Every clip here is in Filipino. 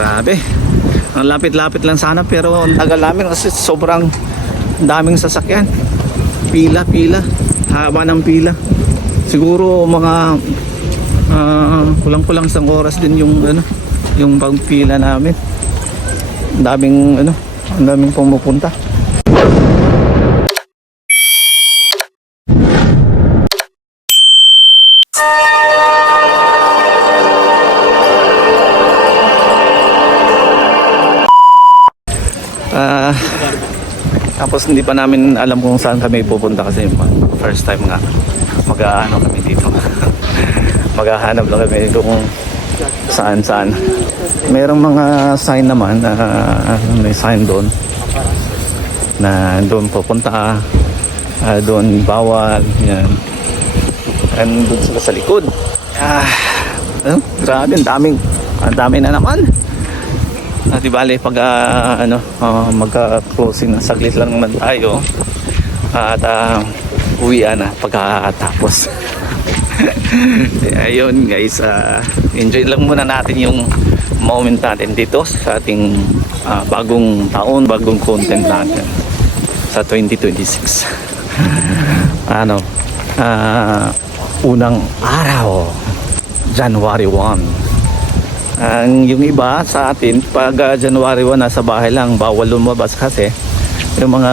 Grabe. Ang lapit-lapit lang sana pero ang tagal namin kasi sobrang daming sasakyan. Pila. Haba ng pila. Siguro mga kulang-kulang isang oras din yung pagpila namin. Ang daming pumupunta. Tapos hindi pa namin alam kung saan kami pupunta kasi first time nga kami dito. Maghahanap lang kami kung saan. Merong mga sign naman may sign doon na doon pupunta, doon bawal, yan. And doon sila sa likod. Grabe, ang dami na naman. Di bale pag magka-closing na saglit lang naman tayo at uwian na pagkatapos. Ayun guys, enjoy lang muna natin yung moment natin dito sa ating bagong taon, bagong content natin sa 2026. Unang araw, January 1. Yung iba sa atin pag January 1 nasa bahay lang, bawal lumabas kasi yung mga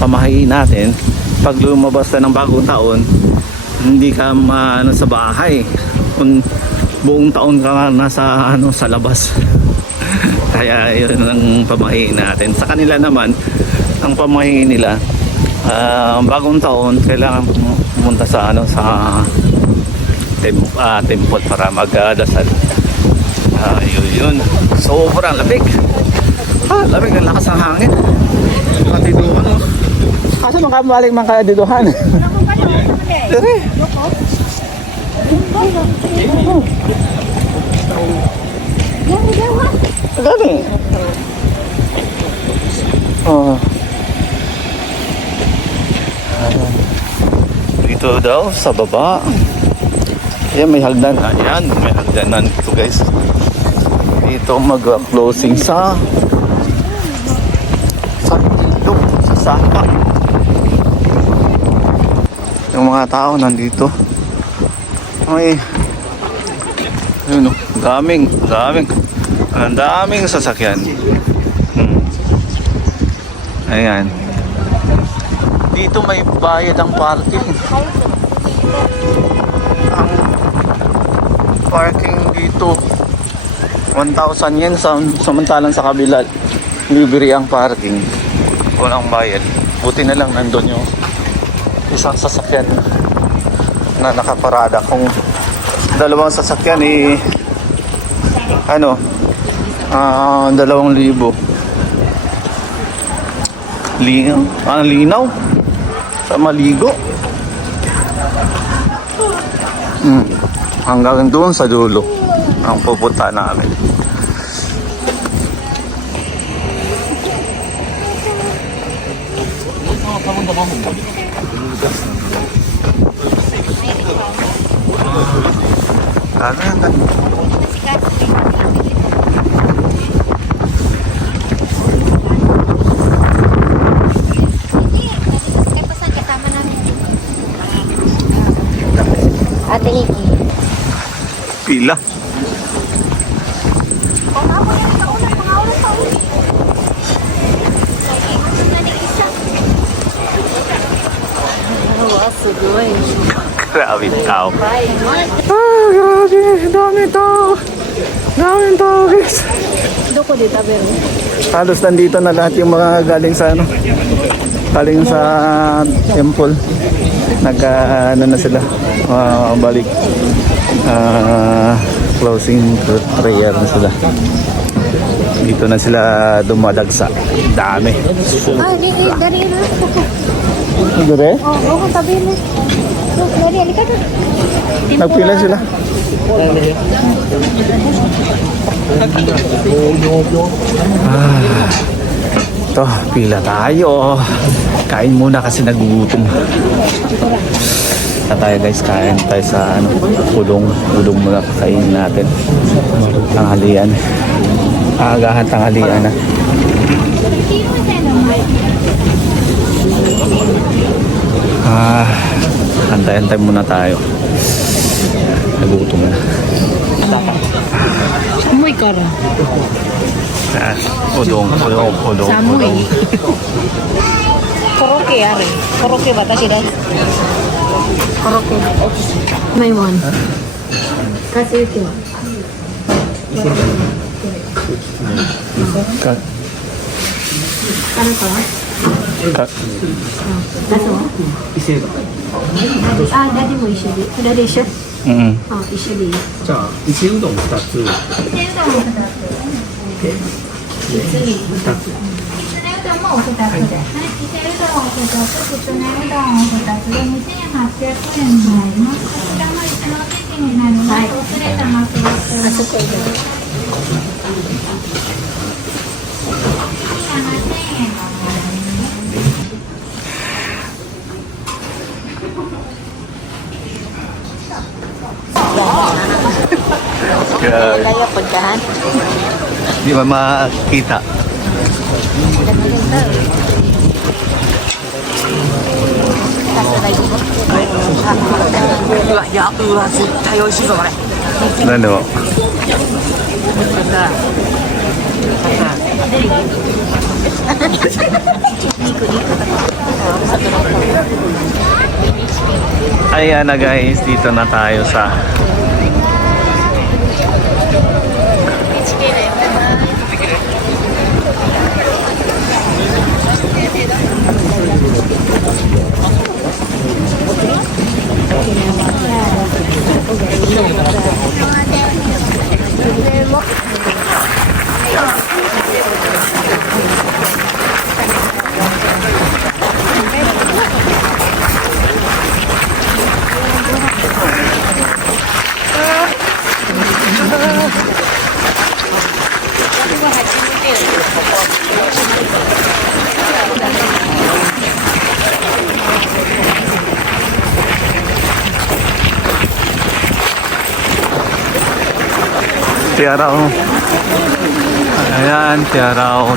pamahiin natin pag lumabas na ng bagong taon hindi ka sa bahay kung buong taon ka nasa sa labas. Kaya yun ang pamahiin natin. Sa kanila naman ang pamahiin nila bagong taon kailangan pumunta sa temple para magdasal. Yun. Sobrang lamig. Lamig, ang lakas ng hangin. Matiduhan mo. Kaso makabalik man kaya diduhan. Dire. Gani. Dito daw sa baba. Ayan, may hagdan. Ayan, may hagdanan dito guys. Dito mag-closing sa ilog, sa sapa. Yung mga tao nandito. Ay, yun o, daming sasakyan. Ayan. Dito may bayad ang parking. Ang parking dito 1,000 yen, samantalang sa kabila libre ang parking, walang bayad. Buti na lang nandun yung isang sasakyan na nakaparada. Kung dalawang sasakyan 2,000. Linaw sa maligo. Hanggang doon sa dulo ang pupunta namin. Ate Nikki. Pila. Grabe tao. Grabe. Daming tao guys. Doko dito pero. Halos nandito na lahat yung mga galing sa temple. Na sila. Balik. Closing prayer na sila. Dito na sila dumadagsa. Dami. Dari na. Dire? Oo, tabi na. Dari, alika na. Nagpila sila. Ito, pila tayo. Kain muna kasi nagugutom. Tayo guys, kain tayo sa ulong muna kainin natin. Tanghalian. Agahan tanghalian na. Antay-antay muna tayo. Nagutom na. Samoy ka rin. Udong. Samoy. Koroke, ari. Koroke ba? Tashi dahil. Koroke. May one. Kasi ito. Ano ka? Naso? Daddy mo一緒で。Daddy 一緒？一緒でいい。じゃあ、石うどん2つ。きつねうどんもお二つで。きつねうどんお二つ、きつねうどんお二つで2800円になります。こちらも一のお席になります。お連れ玉すごく。あそこ入れる。7000円の。Kaya puntahan. Di ba makita? Ano? Ayan na guys, dito na tayo sa Tiarao. Ayan, Tiarao.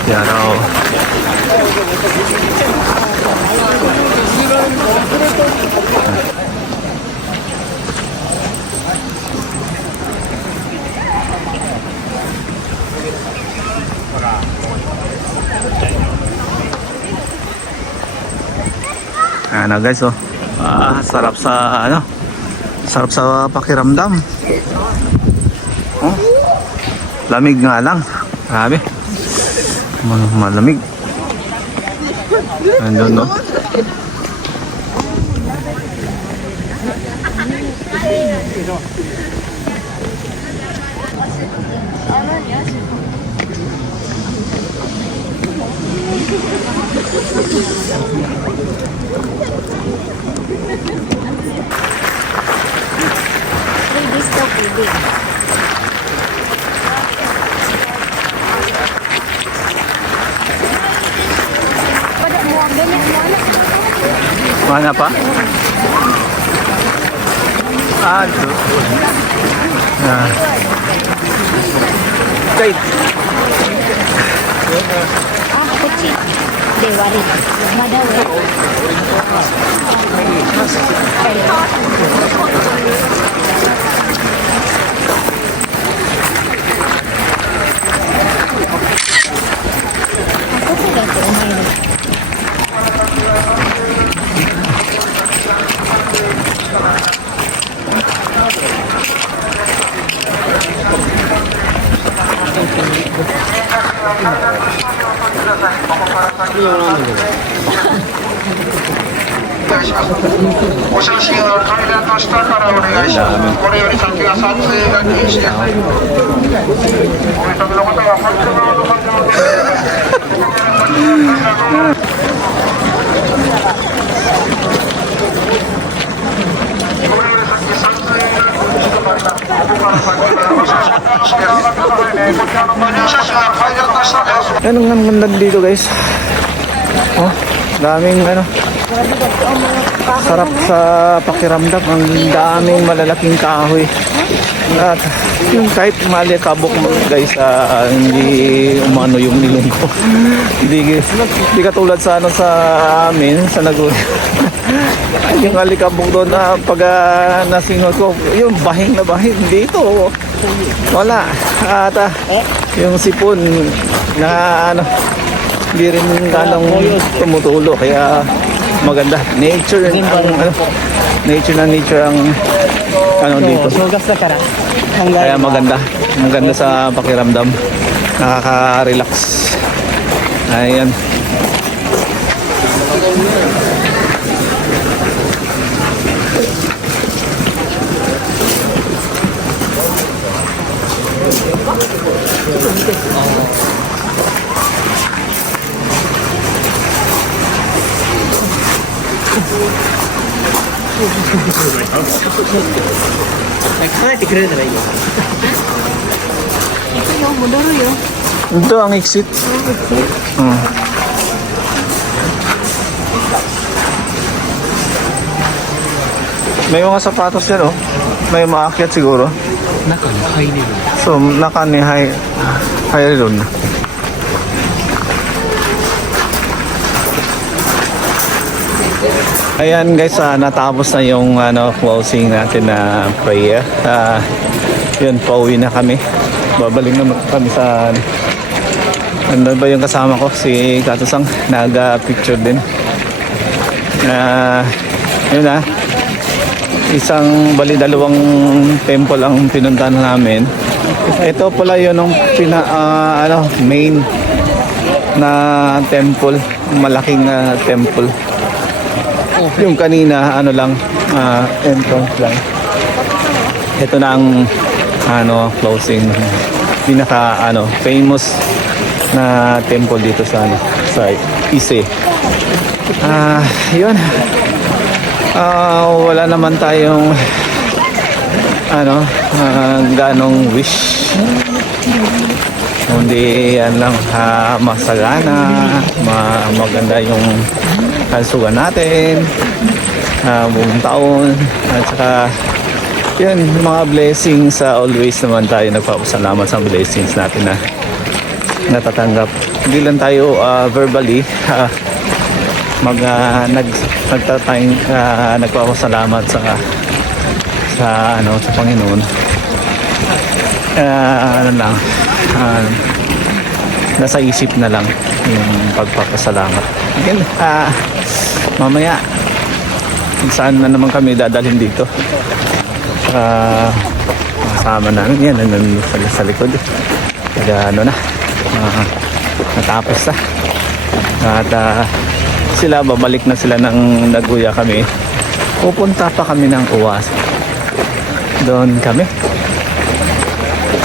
Ayan na guys, oh. Sarap sa sarap sa pakiramdam. Oh. Lamig nga lang. Grabe. Malamig. Andun, no? Mana pa? Ito. Kait. Kuchi. Dewari. Madawe. Ako sudah termain. Yan ang ganda dito guys. Oh, daming sarap sa pakiramdam. Ang daming malalaking kahoy. At yung kahit malikabok mo guys, hindi umano yung nilong ko. Hindi katulad sa ano sa amin, sa Nagoya. Yung alikabok doon pag nasingot ko, yung bahing na bahing. Dito, wala. At yung sipon na ano, hindi rin ganong tumutulo. Kaya maganda. Nature ang ano dito. Kaya maganda sa pakiramdam, nakaka-relax. Ayan. Ito ang exit. May mga sapatos yan, oh. May maakyat siguro. So, naka ni high ron. Ayan guys, natapos na yung closing natin na prayer. Yun, pauwi na kami. Babalik naman kami sa ano ba yung kasama ko, si Katusang, nag-picture din. Yun isang dalawang temple ang pinuntahan namin. Ito pala yun ang main na temple, malaking temple. Yung kanina entrance lang. Ito na ang closing, pinaka famous na temple dito sa Ise. Yun. Wala naman tayong ganong wish. Kundi yan lang, masagana, maganda yung kalsugan natin buong taon. At saka yun, mga blessings, always naman tayo nagpapasalamat sa blessings natin na natatanggap. Hindi lang tayo verbally nagpapasalamat sa Panginoon. Nasa isip na lang yung pagpapasalamat. Again, mamaya saan na naman kami dadalhin dito. Kasama namin yan, sa likod. Kaya natapos na. At sila, babalik na sila ng Nagoya kami. Pupunta pa kami ng Uwas. Doon kami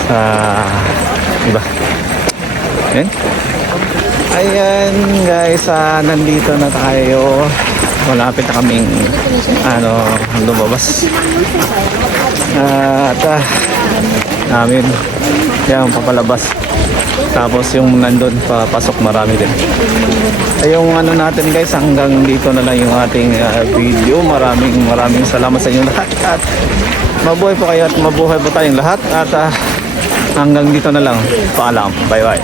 sa iba. Ayan guys, nandito na tayo. Malapit na kaming lumabas. At namin yan papalabas. Tapos yung nandun papasok, marami din. Yung natin guys, hanggang dito na lang yung ating video. Maraming salamat sa inyong lahat. At mabuhay po kayo at mabuhay po tayong lahat. At hanggang dito na lang. Paalam. Bye bye.